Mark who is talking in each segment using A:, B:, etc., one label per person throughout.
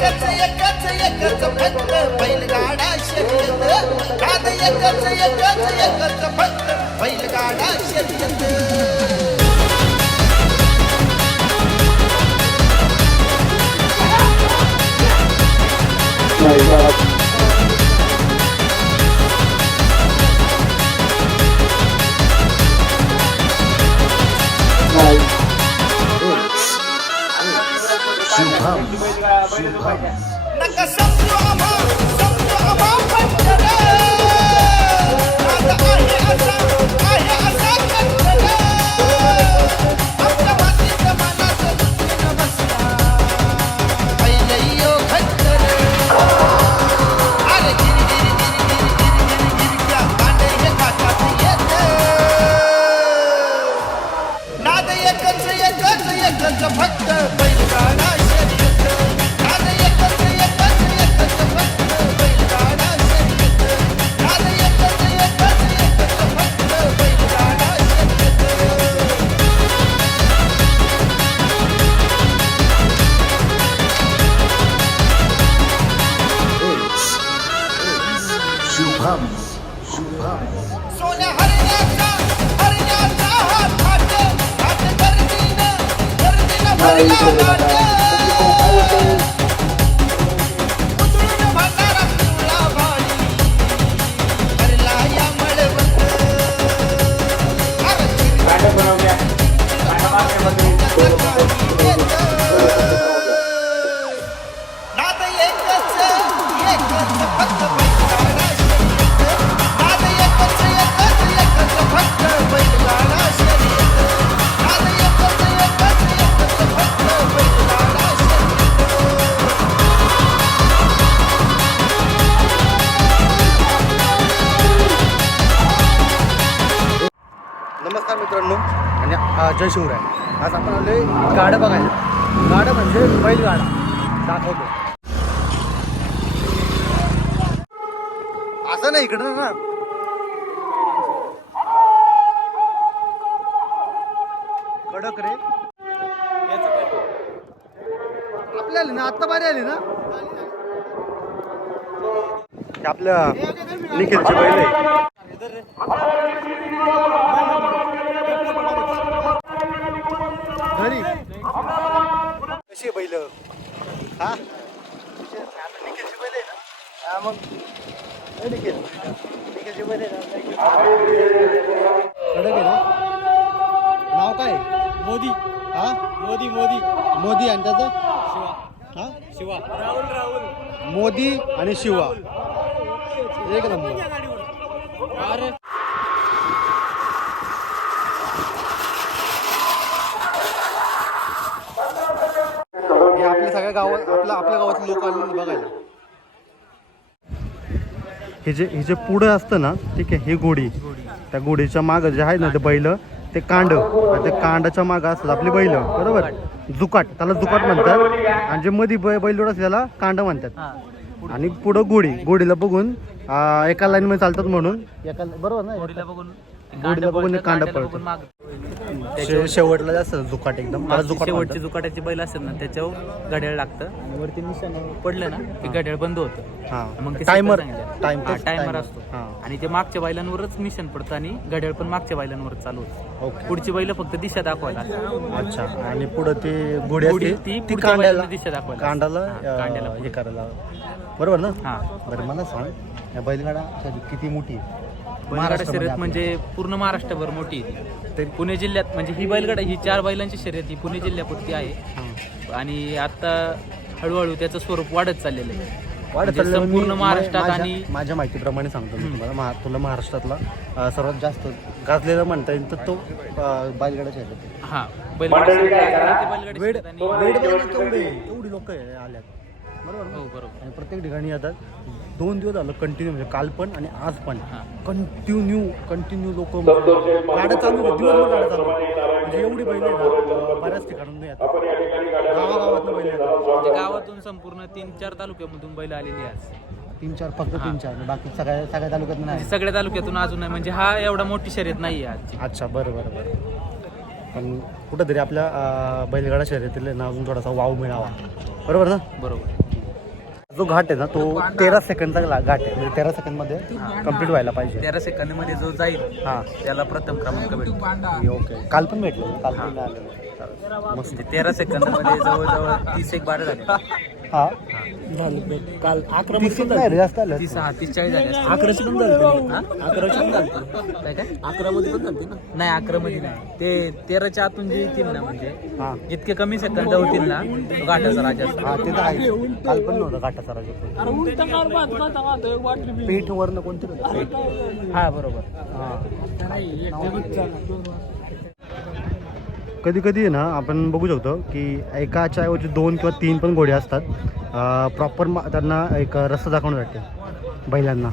A: एकच एकच एकच फक्त बैलगाडा शर्यत नाद एकच एकच एकच फक्त बैलगाडा शर्यत नका समजू
B: Nagkasama! সবাই जय शिवराय आज आपण आलोय गाडं बघायला. गाडं म्हणजे बैलगाडा. दाखवतो. असं नाही इकडं ना. कडक रे. आपली आली ना आत्ता बारी आली ना? आपलं आपल्या निखिलची बैल आहे घरी कशी आहे बैल हा? मग निखिल निखिलची बैल कडक आहे नाव काय? मोदी. हा? मोदी मोदी. मोदी आणि त्याचं? शिवा. हा? शिवा. राहुल राहुल. मोदी आणि शिवा. एक नंबर. अरे. आपल्या सगळ्या गावात आपल्या आपल्या गावात लोक आले बघायला. हे जे हे जे पुढं असतं ना ठीक आहे ही घोडी त्या घोडीच्या मागं जे आहे ना ते बैल ते कांड. आणि ते कांडाच्या मागं असतात आपली बैल बरोबर? जुकाट. त्याला जुकाट म्हणतात. आणि जे मध्ये बै बैल असते त्याला कांड म्हणतात. आणि पुढं घोडी घोडीला बघून एका लाईन मध्ये चालतात म्हणून. एका बरोबर ना?
C: बघून
B: बघून कांड
C: कांड्याला
B: शे- शेवटला जास्त जुकाट एकदम. त्याला जुकाट
C: शेवटची
B: म्हणतात.
C: बैल असतात ना त्याच्यावर घड्याळ लागतं. वरती निशाण पडलं ना की घड्याळ बंद होतं.
B: हा.
C: मग ते
B: टायमर
C: सांगितलं.
B: टाइम
C: हा, टायमर असतो.
B: हा.
C: आणि ते मागच्या बैलांवरच मिशन पडतं आणि घड्याळ पण मागच्या बैलांवरच चालू होतं.
B: ओके.
C: पुढची बैल फक्त दिशा दाखवायला. असतात.
B: अच्छा. आणि पुढं ते घोडी
C: घोडी
B: असते
C: ती
B: ती
C: पुढच्या
B: कांड्याला
C: दिशा दाखवायला. असते. हा,
B: अं,
C: कांड्याला
B: हे. करायला बरोबर ना?
C: हा.
B: बरं मला सांग या बैलगाडा किती मोठी आहे?
C: बैलगाडा
B: महाराष्ट्रामध्ये
C: शर्यत म्हणजे पूर्ण महाराष्ट्रभर मोठी आहे ती. तरी पुणे जिल्ह्यात म्हणजे ही बैलगाडा ही चार बैलांची शर्यत ही पुणे जिल्ह्यापुरती आहे
B: हा.
C: आणि आता हळूहळू त्याचं स्वरूप वाढत चाललेलं आहे
B: वाढत
C: म्हणजे
B: चाललंय. मी-
C: संपूर्ण महाराष्ट्रात
B: माझ्या-
C: आणि
B: माझ्या माहितीप्रमाणे सांगतो मी
C: हम्म.
B: तुम्हाला महा- तुला महाराष्ट्रातला अं, सर्वात जास्त गाजलेला म्हणता येईल तर तो अं, बैलगाडा शर्यत आहे.
C: हा बैलगाडा शर्यत आहे, ते बैलगाडी
B: वेड
C: शर्यत आणि
B: वेड बघा ना केवढे एवढी लोक आल्यात बरोबर ना?
C: हो बरोबर
B: आणि प्रत्येक ठिकाणी येतात दोन दिवस झालं कंटिन्यू म्हणजे काल पण आणि आज पण.
C: हा.
B: कंटिन्यू कंटिन्यू लोक गाड्या चालू आहे, दिवसभर गाड्या चालू आहे. म्हणजे एवढी बैल आहे ना अं, बऱ्याच ठिकाणून येतात गावागावात बैल येतात
C: म्हणजे गावातून संपूर्ण तीन चार तालुक्यामधून बैल आलेली आहे आज.
B: तीन चार फक्त तीन चार. बाकी सगळ्या सगळ्या तालुक्यात
C: म्हणजे
B: नाही
C: सगळ्या तालुक्यातून अजून आहे म्हणजे हा एवढा मोठी शर्यत नाही आहे आजची.
B: अच्छा बरं बरं बरं. पण कुठंतरी आपल्या अं, बैलगाडा शर्यतीला ना अजून थोडासा वाव मिळावा. बरोबर ना?
C: बरोबर.
B: जो घाट आहे ना तो तेरा सेकंडचा ला- घाट आहे. म्हणजे तेरा सेकंडमध्ये कंप्लीट व्हायला पाहिजे.
C: तेरा सेकंदमध्ये जो जाईल
B: हां.
C: त्याला प्रथम क्रमांक भेटतो.
B: ओके. काल पण भेटलं. काल पण आलेलं
C: मस्त. तेरा सेकंदमध्ये जवळजवळ तीस एक बारा झाले.
B: हा.
D: काल अकरा
B: तीस नाही रे, जास्त आलं.
C: तीस हा तीस चाळीस झाले. असतील.
D: अकराची पण झाली अकराची पण झाली
C: काय काय
D: अकरा मध्ये पण झाली ना?
C: नाही अकरा मध्ये नाही. ते तेराच्या आतून जे येतील ना म्हणजे
B: हा.
C: जितके कमी सेकंद होतील ना तो घाटाचा राजा. असतो
B: हा ते तर आहे काल पण नव्हतं घाटाचा राजा. पेठ वरनं कोणते
C: हा बरोबर.
B: कधी कधी ना आपण बघू शकतो की एकाच्या ऐवजी दोन किंवा तीन पण घोडे असतात. प्रॉपर त्यांना एक रस्ता दाखवून बैलांना.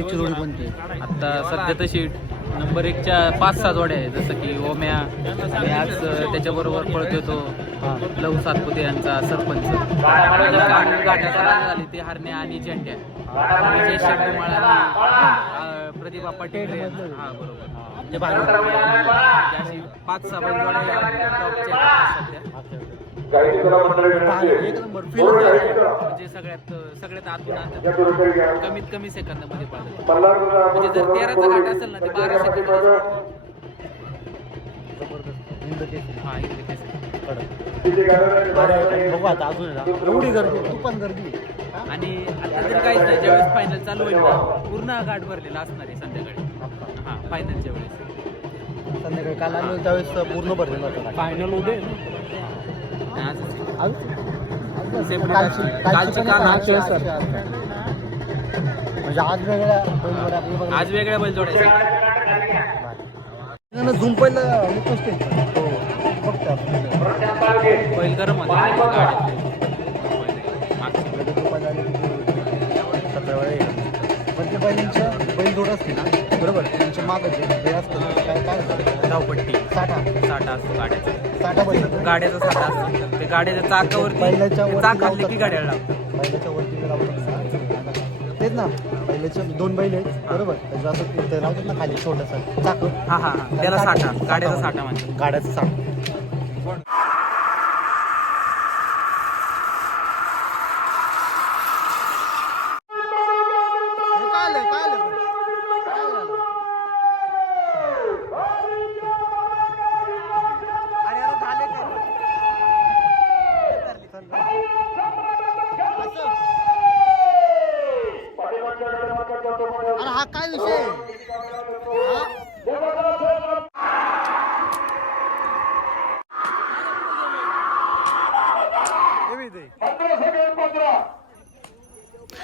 B: एकची जोडी. कोणती?
C: आता सध्या तशी नंबर एकच्या पाच सहा जोड्या आहेत जसं की ओम्या आणि आज त्याच्याबरोबर पळतोय तो. लव सातपुते यांचा सरपंच. राजा झाली ते हरण्या आणि झेंड्या. विजय अं, प्रतिभा पाटील हा बरोबर. पाच सहा जोड्या सध्या. म्हणजे सगळ्यात सगळ्यात आतून आत कमीत कमी सेकंदामध्ये पाळतात म्हणजे जर तेराचा घाट असेल ना ते बारा सेकंद हा
B: एवढी गर्दी. तू पण गर्दी.
C: आणि आता तरी काहीच नाही ज्यावेळेस फायनल चालू होईल ना पूर्ण हा घाट भरलेला असणार आहे संध्याकाळी. हा फायनलच्या वेळेस.
B: संध्याकाळी काल आलो त्यावेळेस पूर्ण भरलेलं होतं.
D: फायनल उद्या
B: म्हणजे आज वेगळ्या
C: आज वेगळ्या बैल जोडायचे
B: झुम पहिलं रिक्वेस्ट
C: बैल गरम
B: पण ते बैलांच्या बैल जोड असते ना बरोबर हे असतं ना, काय काय?
C: धावपट्टी.
B: साठा.
C: साठा असतो गाड्याचा.
B: साठा बैल
C: गाड्याचा साठा असतो. ते गाड्याच्या चाकावरती
B: बैलाच्या वरती
C: चाक
B: लावतात.
C: की गाड्याला लागतं
B: बैलाच्या वरती लावतात तेच ना. बैलाचे दोन बैल आहेत बरोबर? त्याचं असं ते लावतात ना खाली छोटंसं. चाक.
C: हा हा हा. त्याला साठा. गाड्याचा साठा म्हणतात.
B: गाड्याचं साठ. अरे हा काय विषय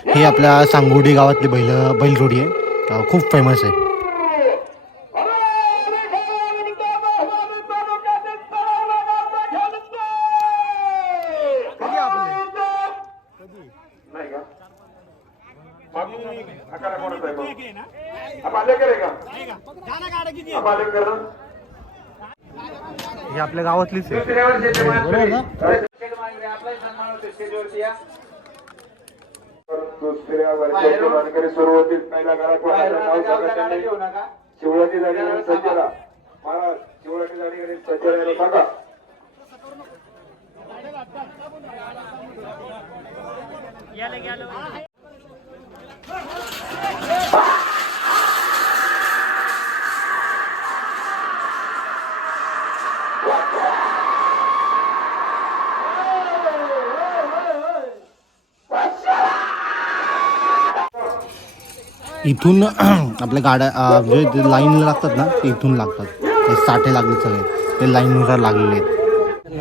B: ही? आपल्या सांगोडी गावातली बैल बैलजोडी आहे. खूप फेमस आहे. ही आपल्या गावातलीच आहे. बरोबर ना?
E: दुसऱ्या वर्षाची मानकरी सुरू होतील पहिला सज्जला महाराज शिवराजी झाली सज्जला सांगा.
B: इथून आपल्या गाड्या जे लाईनला लागतात ना ते इथून लागतात. ते साठे लागले सगळे. ते लाईननुसार लागलेले आहेत.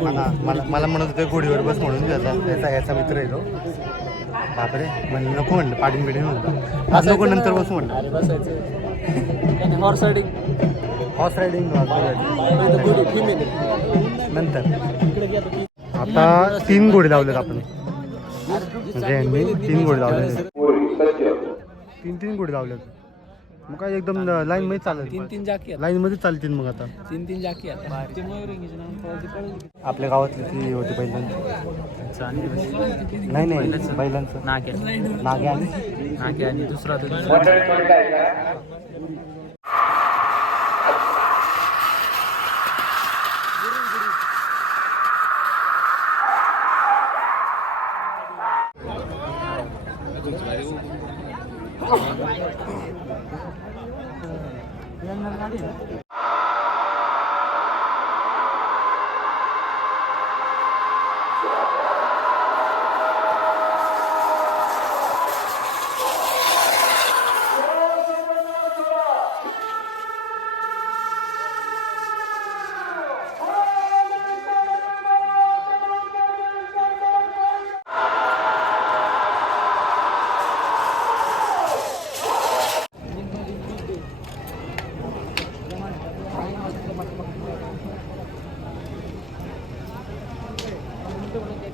B: मला मला मला म्हणत होते गोडीवर बस म्हणून. त्याचा याचा याचा मित्र येतो बापरे म्हणलं नको म्हणलं पाटील बिडीन म्हणलं. आज नको नंतर बसू म्हणलं.
D: अरे बसायचं. हॉर्स रायडिंग
B: हॉर्स रायडिंग नंतर. आता तीन घोडे लावलेत आपण. म्हणजे यांनी तीन घोडे
E: सज्ज
B: तीन तीन घोडे लावलेत. मग काय एकदम लाईन मध्ये चालेल
D: तीन तीन जाकी आहेत.
B: लाईन मध्ये चालतील मग आता.
D: तीन तीन जाकी आहेत.
B: आपल्या गावातली ती होती बैलांची नाही नाही बैलांचं आणि
C: नाक्या आणि दुसरा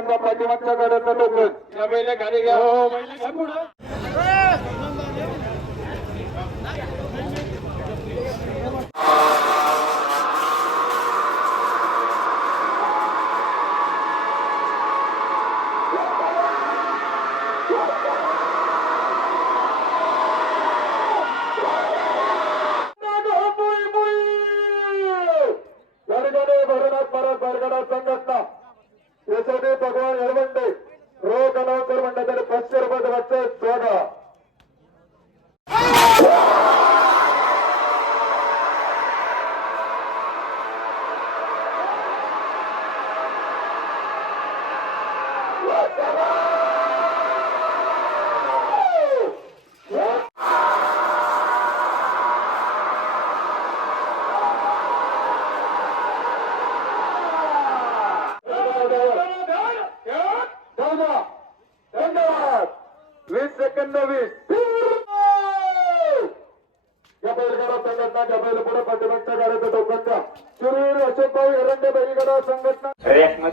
E: लोकांना पाठिंबाच्या गाड्याचा लोक घ्या.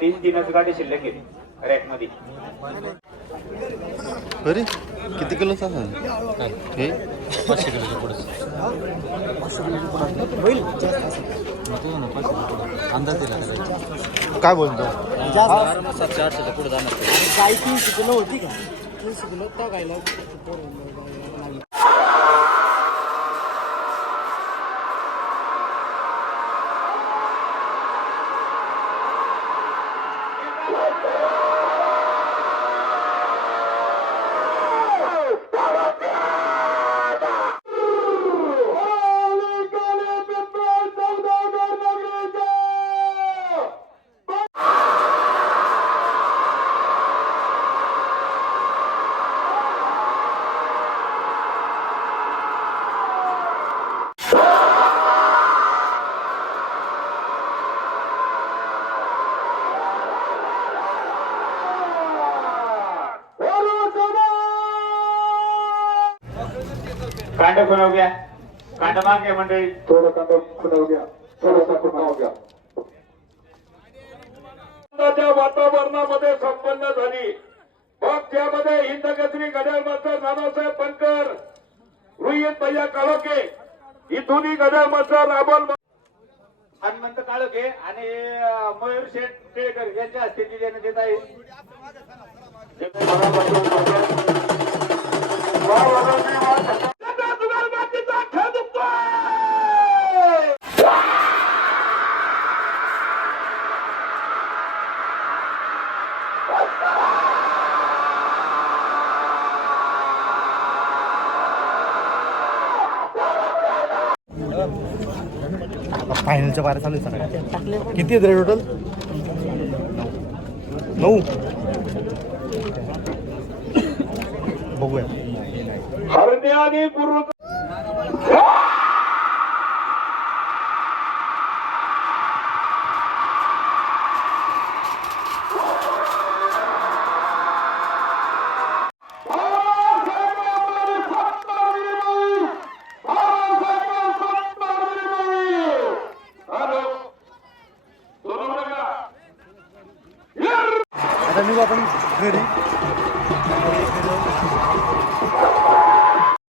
F: मध्ये तीनच गाडी शिल्लक आहे रॅकमध्ये
B: अरे किती किलोचा हे?
C: पाचशे किलोच्या पुढे. अंदाज दिला
B: काय बोलतो?
C: सातशे आठशेच्या पुढे. जाणार
D: तीनशे किलो होती का? तीनशे किलो त्या गायला
F: कांड खुणाव घ्या कांड मागे मंडळी.
E: थोडं कांदा खुणाव घ्या थोडासा खुणाव घ्या वातावरणामध्ये संपन्न झाली. मग त्यामध्ये हिंदकेसरी गड्याळ मास्तर नानासाहेब बनकर रुईत भैया काळोखे ही दोन्ही मास्तर राबल
F: हनुमंत काळोखे आणि मयूर शेठ टिळकर यांच्या हस्ते ती देण्यात येत आहे
B: फायनलच्या बारा चालू आहे सगळ्या किती आहेत रे टोटल नऊ. बघूया.